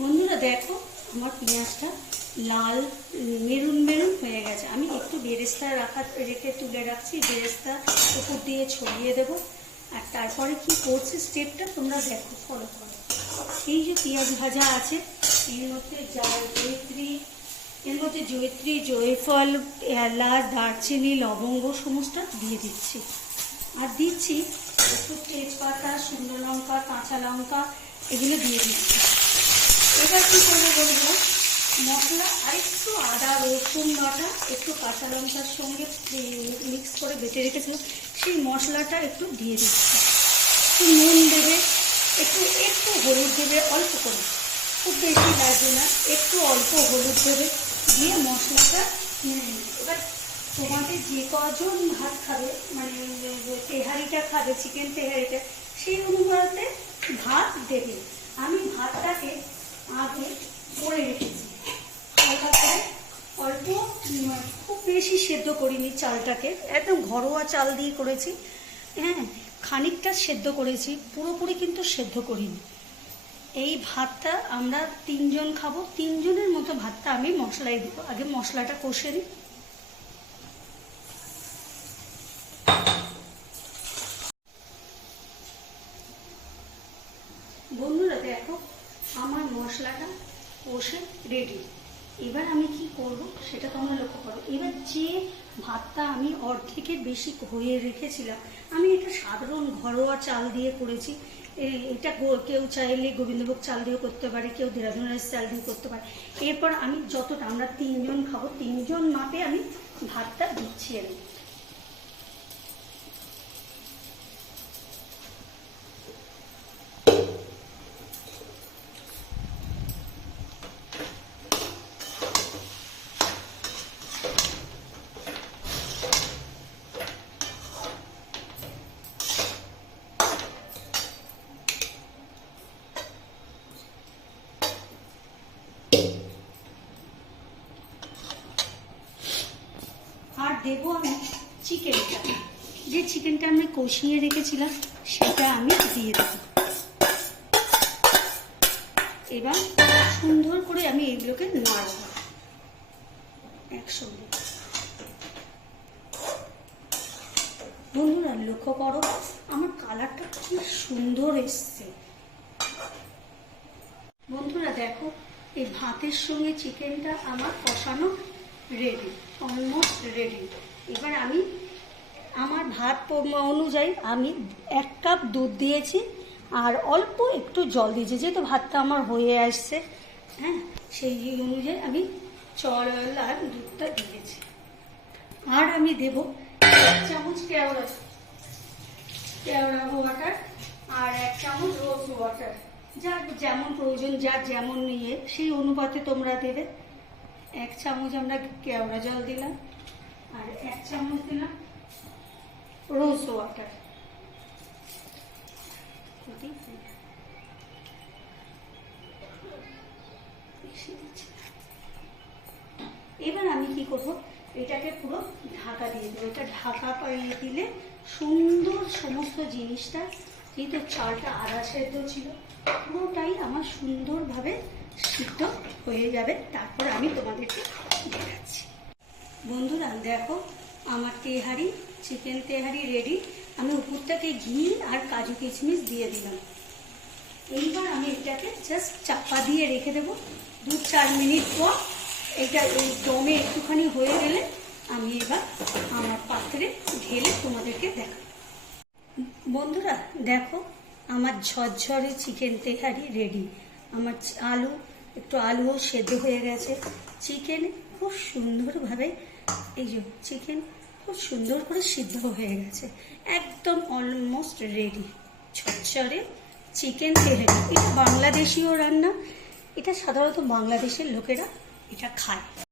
বন্ধুরা দেখো আমার পেঁয়াজটা লাল মেরুন মেরুন হয়ে গেছে। আমি একটু বেরেস্তা রেখে তুলে রাখছি, বেরেস্তা উপর দিয়ে ছড়িয়ে দেবো। আর তারপরে কি করছে স্টেপটা তোমরা দেখো, ফলো করো। এই যে পেঁয়াজ ভাজা আছে এর মধ্যে জয়িত্রী, জয়ফল, এলাচ, দারচিনি, লবঙ্গ সমস্ত দিয়ে দিচ্ছি। আর দিচ্ছি একটু তেজপাতা, শুকনো লঙ্কা, কাঁচা লঙ্কা এগুলো দিয়ে দিচ্ছি। এবার কী করবো বলবো, মশলা আর একটু আদা রসুন বাটা একটু কাঁচা লঙ্কার সঙ্গে মিক্স করে বেটে রেখেছিলাম, সেই মশলাটা একটু দিয়ে দিচ্ছি। একটু নুন দেবে, একটু হলুদ দেবে অল্প করে, খুব বেশি লাগবে না, একটু অল্প হলুদ দেবে, দিয়ে মশলাটা নিয়ে নেবে। এবার তোমাদের যে কজন ভাত খাবে, মানে তেহারিটা খাবে, চিকেন তেহারিটা, সেই অনুপাতে ভাত দেবে। আমি ভাতটাকে আগে করে রেখেছি হালকা করে, অল্প, খুব বেশি সেদ্ধ করিনি চালটাকে, একদম ঘরোয়া চাল দিয়ে করেছি। হ্যাঁ, খানিকটা সেদ্ধ করেছি, পুরোপুরি কিন্তু সেদ্ধ করিনি। এই ভাতটা আমরা 3 জন খাবো, 3 জনের মতো ভাতটা আমি মশলায় দেবো। আগে মশলাটা কষে নিই। বন্ধুরা দেখো আমার মশলাটা কষে রেডি। এবার আমি কি করব সেটা তোমরা লক্ষ্য করো। এবার যে ভাতটা আমি অর্ধেকের বেশি হয়ে রেখেছিলাম, আমি এটা সাধারণ ঘরোয়া চাল দিয়ে করেছি। এটা কেউ চাইলে গোবিন্দভোগ চাল দিয়েও করতে পারে, কেউ দেরাদুন রাইস চাল দিয়ে করতে পারে। এরপর আমি যতটা, আমরা 3 জন খাবো, 3 জন মাপে আমি ভাতটা দিচ্ছি। আমি আর দেবো আমি চিকেনটা, যে চিকেনটা আমি কষিয়ে রেখেছিলাম সেটা আমি দিয়ে দেবো। এবার সুন্দর করে আমি এগুলোকে নাড়ব একসঙ্গে। বন্ধুরা লক্ষ্য করো আমার কালারটা কি সুন্দর এসছে। বন্ধুরা দেখো এই ভাতের সঙ্গে চিকেনটা আমার কষানো রেডি, অলমোস্ট রেডি। এবার আমি আমার ভাত অনুযায়ী আমি 1 কাপ দুধ দিয়েছি আর অল্প একটু জল দিয়েছি, যেহেতু ভাতটা আমার হয়ে আসছে। হ্যাঁ, সেই অনুযায়ী আমি জল আর দুধটা দিয়েছি। আর আমি দেব 1 চামচ কেওড়া ওয়াটার আর 1 চামচ রোজ ওয়াটার, যার যেমন প্রয়োজন, যার যেমন নিয়ে সেই অনুপাতে তোমরা দেবে। 1 চামচ আমরা কেওড়া জল দিলাম আর 1 চামচ দিলাম রোজ ওয়াটার। এবার আমি কি করব, এটাকে পুরো ঢাকা দিয়ে দেবো। এটা ঢাকা পাইয়ে দিলে সুন্দর সমস্ত জিনিসটা, যেহেতু চালটা আধা সেদ্ধ ছিল, পুরোটাই আমার সুন্দরভাবে সিদ্ধ হয়ে যাবে। তারপর আমি তোমাদেরকে দেখাচ্ছি। বন্ধুরা দেখো আমার তেহারি, চিকেন তেহারি রেডি। আমি উপরটাকে ঘি আর কাজু কিশমিশ দিয়ে দিলাম। এইবার আমি এটাকে জাস্ট চাপা দিয়ে রেখে দেবো 2-4 মিনিট পর। এটা এই দমে একটুখানি হয়ে গেলে আমি এবার আমার পাত্রে ঢেলে তোমাদেরকে দেখাবো। বন্ধুরা দেখো আমার ঝরঝরে চিকেন তেহারি রেডি। আমার আলুও সেদ্ধ হয়ে গেছে, চিকেন খুব সুন্দরভাবে, এই যে চিকেন খুব সুন্দর করে সিদ্ধ হয়ে গেছে, একদম অলমোস্ট রেডি। ঝরঝরে চিকেন তেহারি, এটা বাংলাদেশীয় রান্না, এটা সাধারণত বাংলাদেশের লোকেরা এটা খায়।